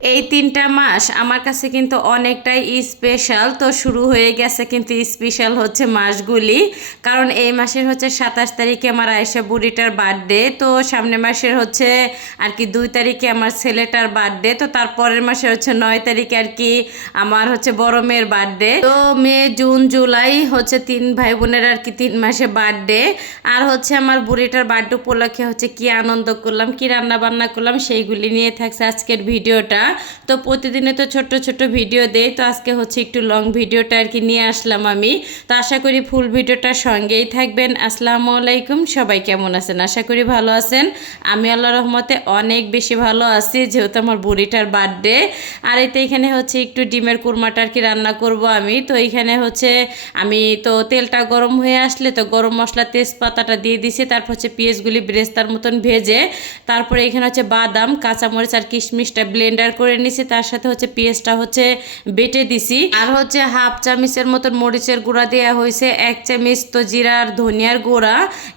এই ৩টা মাস আমার কাছে কিন্তু অনেকটাই স্পেশাল। তো শুরু হয়ে গেছে কিন্তু স্পেশাল হচ্ছে মাসগুলি, কারণ এই মাসের হচ্ছে ২৭ তারিখে আমার আয়েশা বুড়িটার বার্থডে। তো সামনে মাসের হচ্ছে আর কি ২ তারিখে আমার ছেলেটার বার্থডে। তো তারপরের মাসে হচ্ছে ৯ তারিখে আর কি আমার হচ্ছে বড় মেয়ের বার্থডে। তো মে, জুন, জুলাই হচ্ছে ৩ ভাই বোনের আর কি ৩ মাসে বার্থডে। আর হচ্ছে আমার বুড়িটার বার্থডে উপলক্ষে হচ্ছে কি আনন্দ করলাম, কি রান্না বান্না করলাম, সেইগুলি নিয়ে থাকছে আজকের ভিডিওটা। তো প্রতিদিনে তো ছোট্ট ছোট্ট ভিডিও দেই, তো আজকে হচ্ছে একটু লং ভিডিওটা আর কি নিয়ে আসলাম আমি। তো আশা করি ফুল ভিডিওটার সঙ্গেই থাকবেন। আসসালামু আলাইকুম, সবাই কেমন আছেন? আশা করি ভালো আছেন। আমি আল্লাহর রহমতে অনেক বেশি ভালো আছি, যেহেতু আমার বুড়িটার বার্থডে। আর এতে এখানে হচ্ছে একটু ডিমের কুরমাটা আর কি রান্না করব আমি। তো এইখানে হচ্ছে আমি তো তেলটা গরম হয়ে আসলে তো গরম মশলা তেজপাতাটা দিয়ে দিছি, তারপর হচ্ছে পেঁয়াজগুলি ব্রেস্তার মতন ভেজে তারপরে এখানে হচ্ছে বাদাম, কাঁচামরিচ আর কিশমিশটা ব্লেন্ডার করে নিছি, তার সাথে হচ্ছে পেঁয়াজটা হচ্ছে বেটে দিছি। আর হচ্ছে হাফ চামচের মতন মরিচের গুঁড়া দেওয়া হয়েছে, ১ চামচ তো জিরার ধনিয়ার গুঁড়া,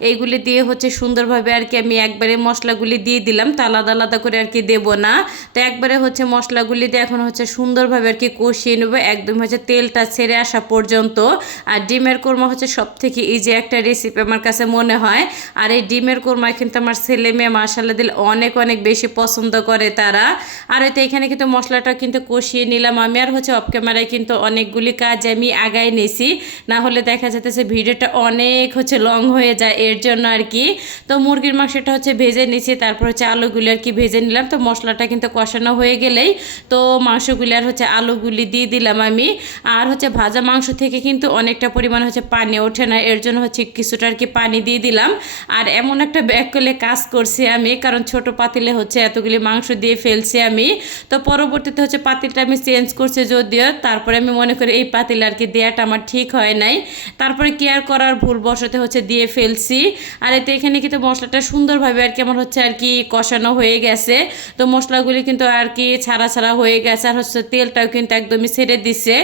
এইগুলি দিয়ে হচ্ছে সুন্দরভাবে আর কি আমি একবারে মশলাগুলি দিয়ে দিলাম। তো আলাদা আলাদা করে আর কি দেবো না, তো একবারে হচ্ছে মশলাগুলি দিয়ে এখন হচ্ছে সুন্দরভাবে আর কি কষিয়ে নেবো, একদম হচ্ছে তেলটা ছেড়ে আসা পর্যন্ত। আর ডিমের কোরমা হচ্ছে সব থেকে ইজি একটা রেসিপি আমার কাছে মনে হয়। আর এই ডিমের কোরমায় কিন্তু আমার ছেলে মেয়ে মাশাআল্লাহ দিলে অনেক অনেক বেশি পছন্দ করে তারা। আর তো এখানে কিন্তু মশলাটা কিন্তু কষিয়ে নিলাম আমি। আর হচ্ছে অফ ক্যামেরায় কিন্তু অনেকগুলি কাজ আমি আগাই নিয়েছি, না হলে দেখা যাচ্ছে ভিডিওটা অনেক হচ্ছে লং হয়ে যায়, এর জন্য আর কি। তো মুরগির মাংসটা হচ্ছে ভেজে নিয়েছি, তারপর হচ্ছে আলুগুলি আর কি ভেজে নিলাম। তো মশলাটা কিন্তু কষানো হয়ে গেলেই তো মাংসগুলি আর হচ্ছে আলুগুলি দিয়ে দিলাম আমি। আর হচ্ছে ভাজা মাংস থেকে কিন্তু অনেকটা পরিমাণ হচ্ছে পানি ওঠে না, এর জন্য হচ্ছে কিছুটা আর কি পানি দিয়ে দিলাম। আর এমন একটা ব্যাক করলে কাজ করছি আমি, কারণ ছোট পাতিলে হচ্ছে এতগুলি মাংস দিয়ে ফেলছি আমি। তো পরবর্তীতে হচ্ছে পাতিলটা আমি চেঞ্জ করছি যদিও, তারপরে আমি মনে করি এই পাতিল আর কি দেওয়াটা আমার ঠিক হয় নাই, তারপরে কি আর করার, ভুল বশতে হচ্ছে দিয়ে ফেলছি। আর এতে এখানে কিন্তু মশলাটা সুন্দরভাবে আর কি আমার হচ্ছে আর কি কষানো হয়ে গেছে। তো মশলাগুলি কিন্তু আর কি ছাড়া ছাড়া হয়ে গেছে, আর হচ্ছে তেলটাও কিন্তু একদমই ছেড়ে দিচ্ছে।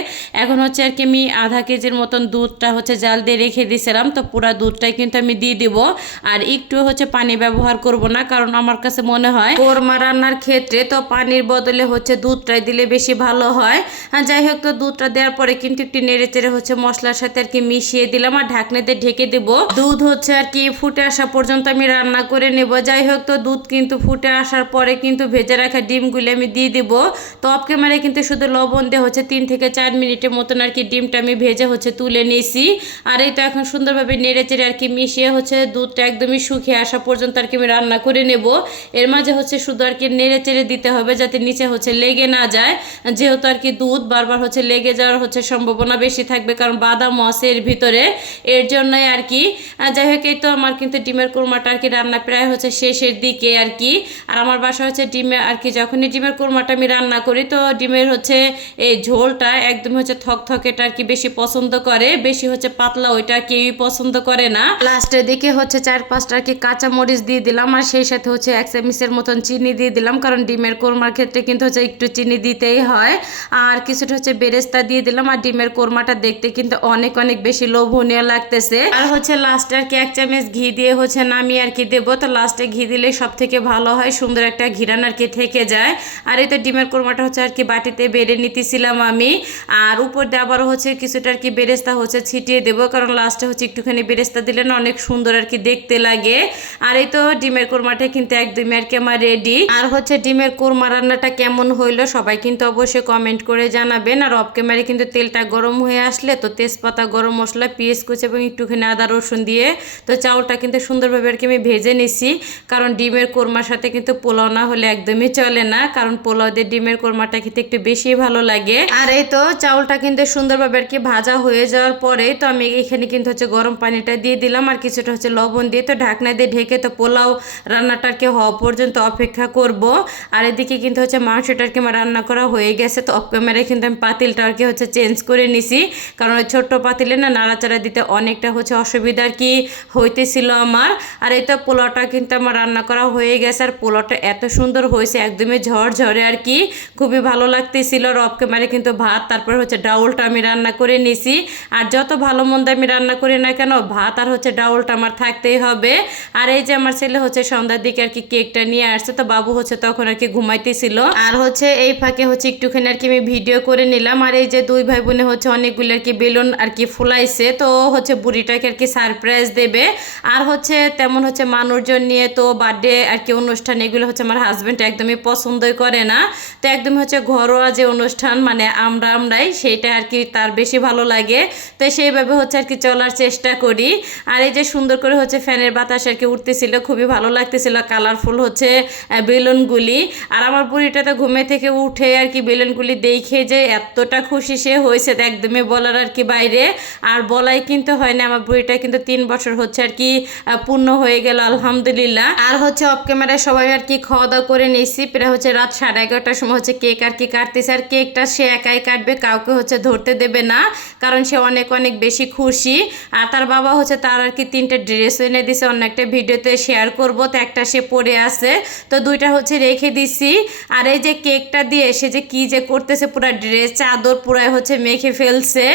এখন হচ্ছে আর কি আমি আধা কেজির মতন দুধটা হচ্ছে জাল দিয়ে রেখে দিয়েছিলাম, তো পুরা দুধটাই কিন্তু আমি দিয়ে দিব। আর একটু হচ্ছে পানি ব্যবহার করব না, কারণ আমার কাছে মনে হয় কোরমা রান্নার ক্ষেত্রে তো পানির বদলে হচ্ছে দুধটাই দিলে বেশি ভালো হয়। যাই হোক, তো দুধটা দেওয়ার পরে কিন্তু একটু নেড়ে চেড়ে হচ্ছে মশলার সাথে আর কি মিশিয়ে দিলাম, আর ঢাকনা দিয়ে ঢেকে দেবো। দুধ হচ্ছে আর কি ফুটে আসা পর্যন্ত আমি রান্না করে নেব। যাই হোক, তো দুধ কিন্তু ফুটে আসার পরে কিন্তু ভেজে রাখা ডিমগুলি আমি দিয়ে দিব। তো অফ ক্যামেরায় কিন্তু শুধু লবণ দিয়ে হচ্ছে ৩ থেকে ৪ মিনিটের মতন আর কি ডিমটা আমি ভেজে হচ্ছে তুলে নিয়েছি। আর এই তো এখন সুন্দরভাবে নেড়ে চেড়ে আর কি মিশিয়ে হচ্ছে দুধটা একদমই শুকিয়ে আসা পর্যন্ত আর কি আমি রান্না করে নেব। এর মাঝে হচ্ছে শুধু আর কি নেড়ে চেড়ে দিতে হবে, যাতে নিচে হচ্ছে লেগে না যায়, যেহেতু আর কি দুধ বারবার হচ্ছে লেগে যাওয়ার হচ্ছে সম্ভাবনা বেশি থাকবে, কারণ বাদাম আছে এর ভিতরে, এর জন্যই আর কি। যাই হোক, এই তো আমার কিন্তু ডিমের কোরমাটা আর কি রান্না প্রায় হচ্ছে শেষের দিকে আর কি। আর আমার বাসা হচ্ছে ডিমে আর কি, যখনই ডিমের কোরমাটা আমি রান্না করি তো ডিমের হচ্ছে এই ঝোলটা একদম হচ্ছে থকথকেটা আর কি বেশি পছন্দ করে, বেশি হচ্ছে পাতলা ওইটা কেউই পছন্দ করে না। লাস্টের দিকে হচ্ছে ৪-৫টা আর কি কাঁচা মরিচ দিয়ে দিলাম, আর সেই সাথে হচ্ছে ১ চামচের মতন চিনি দিয়ে দিলাম, কারণ ডিমের কোরমার ক্ষেত্রে কিন্তু হচ্ছে একটু চিনি দিতেই হয়। আর কিছুটা হচ্ছে বেরেস্তা দিয়ে দিলাম। আর ডিমের কোরমাটা দেখতে কিন্তু অনেক অনেক বেশি লোভনীয় লাগতেছে। আর হচ্ছে লাস্টে আর কি ১ চামচ ঘি দিয়ে হচ্ছে নামিয়ে আর কি দেবো। তো লাস্টে ঘি দিলে সব থেকে ভালো হয়, সুন্দর একটা ঘিরান আর কি থেকে যায়। আর এই তো ডিমের কোরমাটা হচ্ছে আর কি বাটিতে বেড়ে নিতেছিলাম আমি। আর উপর দিয়ে আবারও হচ্ছে কিছুটা আর কি বেরেস্তা হচ্ছে ছিটিয়ে দেবো, কারণ লাস্টে হচ্ছে একটুখানি বেরেস্তা দিলে না অনেক সুন্দর আর কি দেখতে লাগে। আর এই তো ডিমের কোরমাটা কিন্তু একদমই আর কি আমার রেডি। আর হচ্ছে ডিমের কোরমা রান্নাটা কেমন হইলো সবাই কিন্তু অবশ্যই কমেন্ট করে জানাবেন। আর অফ ক্যামেরায় কিন্তু তেলটা গরম হয়ে আসলে তো তেজপাতা, গরম মশলা, পেঁয়াজ কুচি এবং একটুখানি আদা রসুন দিয়ে তো চাউলটা কিন্তু সুন্দরভাবে আর কি আমি ভেজে নিছি, কারণ ডিমের কোরমার সাথে কিন্তু পোলাও না হলে একদমই চলে না, কারণ পোলাও দিয়ে ডিমের কোরমাটা খেতে একটু বেশি ভালো লাগে। আর এই তো চাউলটা কিন্তু সুন্দরভাবে আর কি ভাজা হয়ে যাওয়ার পরে তো আমি এখানে কিন্তু হচ্ছে গরম পানিটা দিয়ে দিলাম, আর কিছুটা হচ্ছে লবণ দিয়ে তো ঢাকনা দিয়ে ঢেকে তো পোলাও রান্নাটাকে হওয়া পর্যন্ত অপেক্ষা করব। আর এদিকে কিন্তু হচ্ছে মাংসটা আর কি আমার রান্না করা হয়ে গেছে। তো অফ ক্যামেরায় কিন্তু আমি পাতিলটা আর কি হচ্ছে চেঞ্জ করে নিছি, কারণ ওই ছোট্ট পাতিলে না নাড়াচাড়া দিতে অনেকটা হচ্ছে অসুবিধা আর কি হইতেছিল আমার। আর এই তো পোলাওটা কিন্তু আমার রান্না করা হয়ে গেছে। আর পোলাওটা এত সুন্দর হয়েছে, একদমই ঝরঝরে আর কি, খুবই ভালো লাগতেছিল। আর অফ ক্যামেরায় কিন্তু ভাত, তারপর হচ্ছে ডাউলটা আমি রান্না করে নিছি। আর যত ভালো মন্দ আমি রান্না করি না কেন, ভাত আর হচ্ছে ডাউলটা আমার থাকতেই হবে। আর এই যে আমার ছেলে হচ্ছে সন্ধ্যার দিকে আর কি কেকটা নিয়ে আসছে, তো বাবু হচ্ছে তখন আর কি ঘুমাইতেছিল। আর হচ্ছে এই ফাঁকে হচ্ছে একটুখানি আর কি আমি ভিডিও করে নিলাম। আর এই যে দুই ভাই বোনে হচ্ছে অনেকগুলো আর কি বেলুন আর কি ফুলাইছে, তো হচ্ছে বুড়িটাকে আর কি সারপ্রাইজ দেবে। আর হচ্ছে তেমন হচ্ছে মানুষজন নিয়ে তো বার্থডে আর কি অনুষ্ঠান এগুলো হচ্ছে আমার হাজব্যান্ড একদমই পছন্দই করে না। তো একদম হচ্ছে ঘরোয়া যে অনুষ্ঠান মানে আমরাই সেইটা আর কি তার বেশি ভালো লাগে। তো সেইভাবে হচ্ছে আর কি চলার চেষ্টা করি। আর এই যে সুন্দর করে হচ্ছে ফ্যানের বাতাস আর কি উঠতেছিল, খুবই ভালো লাগতেছিল কালারফুল হচ্ছে বেলুনগুলি। আর আমার বুড়িটা তো ঘুমে থেকে উঠে আর কি বেলুনগুলি দেখে যে এতটা খুশি সে হয়েছে একদমই বলার আর কি বাইরে। আর বলাই কিন্তু হয় না, আমার বুড়িটা কিন্তু 3 বছর হচ্ছে আর কি পূর্ণ হয়ে গেল আলহামদুলিল্লাহ। আর হচ্ছে অফ ক্যামেরায় সবাই আর কি খাওয়া দাওয়া করে নিয়েছি, প্রায় হচ্ছে রাত 11:30টার সময় হচ্ছে কেক আর কি কাটতেছে। আর কেকটা সে একাই কাটবে, কাউকে হচ্ছে ধরতে দেবে না, কারণ সে অনেক অনেক বেশি খুশি। আর তার বাবা হচ্ছে তার আর কি 3টা ড্রেস এনে দিছে, অন্য একটা ভিডিওতে শেয়ার করব। তো একটা সে পরে আছে, তো 2টা হচ্ছে রেখে দিছি। আর এই যে কেকটা দিয়ে সে যে কি যে করতেছে, পুরো ড্রেস চাদর পুরাই হচ্ছে মেখে ফেলছে।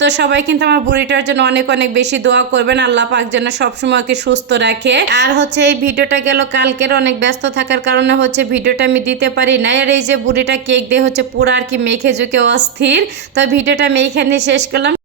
তো সবাই কিন্তু আমার বুড়িটার জন্য অনেক অনেক বেশি দোয়া করবেন, আল্লাহ পাক যেন সবসময় কি সুস্থ রাখে। আর হচ্ছে এই ভিডিওটা গেল কালকের, অনেক ব্যস্ত থাকার কারণে হচ্ছে ভিডিওটা আমি দিতে পারি না। আর এই যে বুড়িটা কেক দিয়ে হচ্ছে পুরো আর কি মেখে ঝুঁকে অস্থির। তো ভিডিওটা আমি এইখানে শেষ করলাম।